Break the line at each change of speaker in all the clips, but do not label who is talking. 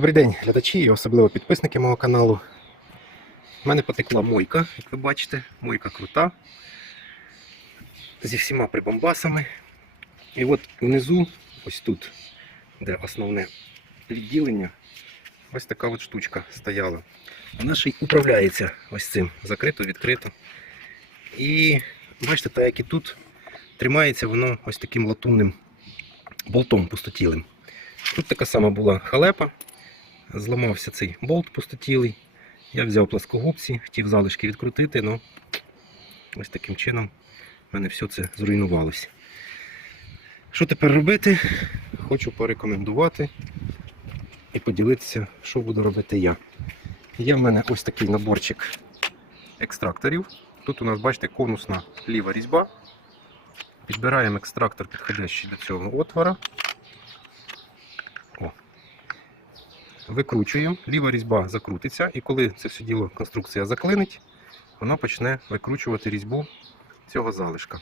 Добрий день, глядачі і особливо підписники мого каналу. У мене потекла мойка, як ви бачите, мойка крута. Зі всіма прибамбасами. І от внизу, ось тут, де основне відділення, ось така от штучка стояла. Вона ще й управляється ось цим. Закрито, відкрито. І бачите, так як і тут, тримається воно ось таким латунним болтом пустотілим. Тут така сама була халепа. Зламався цей болт пустотілий. Я взяв пласкогубці, хотів залишки відкрутити, але ось таким чином в мене все це зруйнувалося. Що тепер робити? Хочу порекомендувати і поділитися, що буду робити я. Є в мене ось такий наборчик екстракторів. Тут у нас, бачите, конусна ліва різьба. Підбираємо екстрактор, підходящий до цього отвора. О. Викручуємо, ліва різьба закрутиться, і коли це все діло конструкція заклинить, воно почне викручувати різьбу цього залишка.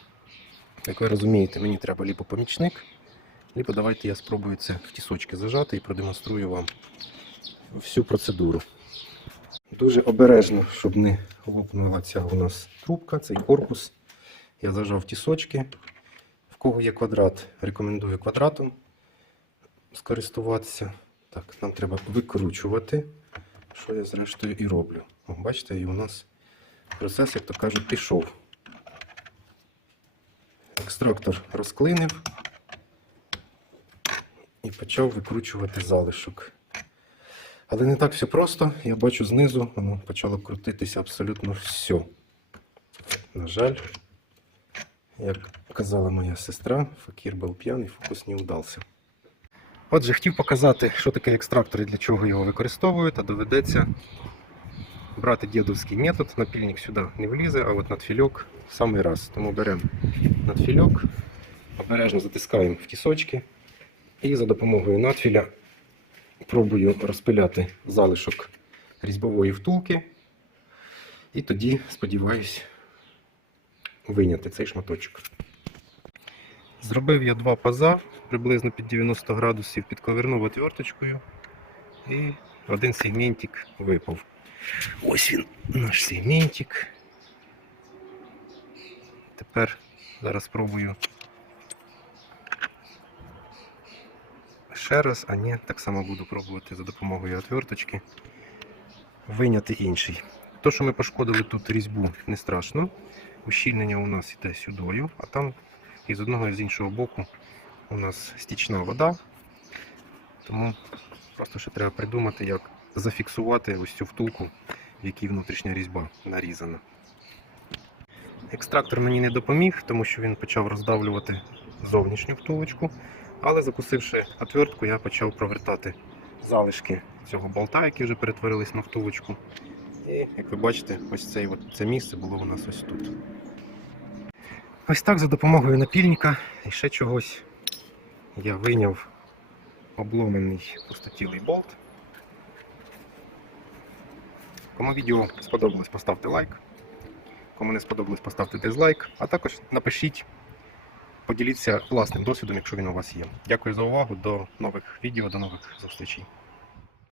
Як ви розумієте, мені треба либо помічник, либо давайте я спробую це в тісочки зажати і продемонструю вам всю процедуру. Дуже обережно, щоб не лопнула у нас трубка, цей корпус. Я зажав тісочки. В кого є квадрат, рекомендую квадратом скористуватися. Так, нам треба викручувати, що я зрештою і роблю. О, бачите, і у нас процес, як то кажуть, пішов. Екстрактор розклинив і почав викручувати залишок. Але не так все просто. Я бачу знизу, воно почало крутитися абсолютно все. На жаль, як казала моя сестра, факір був п'яний, фокус не вдався. Отже, хотів показати, що таке екстрактор і для чого його використовують, а доведеться брати дідовський метод. Напільник сюди не влізе, а от надфільок в самий раз. Тому беремо надфільок, обережно затискаємо в тісочки і за допомогою надфіля пробую розпиляти залишок різьбової втулки. І тоді, сподіваюсь, вийняти цей шматочок. Зробив я два паза приблизно під 90 градусів, підковернув отверточкою і один сегментик випав. Ось він, наш сегментик. Тепер зараз спробую ще раз, а ні, так само буду пробувати за допомогою отверточки виняти інший. То, що ми пошкодили тут різьбу, не страшно. Ущільнення у нас йде сюдою, а там і з одного і з іншого боку у нас стічна вода. Тому просто ще треба придумати, як зафіксувати ось цю втулку, в якій внутрішня різьба нарізана. Екстрактор мені не допоміг, тому що він почав роздавлювати зовнішню втулочку. Але закусивши отвертку, я почав провертати залишки цього болта, які вже перетворились на втулочку. І, як ви бачите, ось от, це місце було у нас ось тут. Ось так за допомогою напільника і ще чогось я вийняв обломаний пустотілий болт. Кому відео сподобалось, поставте лайк. Кому не сподобалось, поставте дизлайк. А також напишіть, поділіться власним досвідом, якщо він у вас є. Дякую за увагу. До нових відео, до нових зустрічей.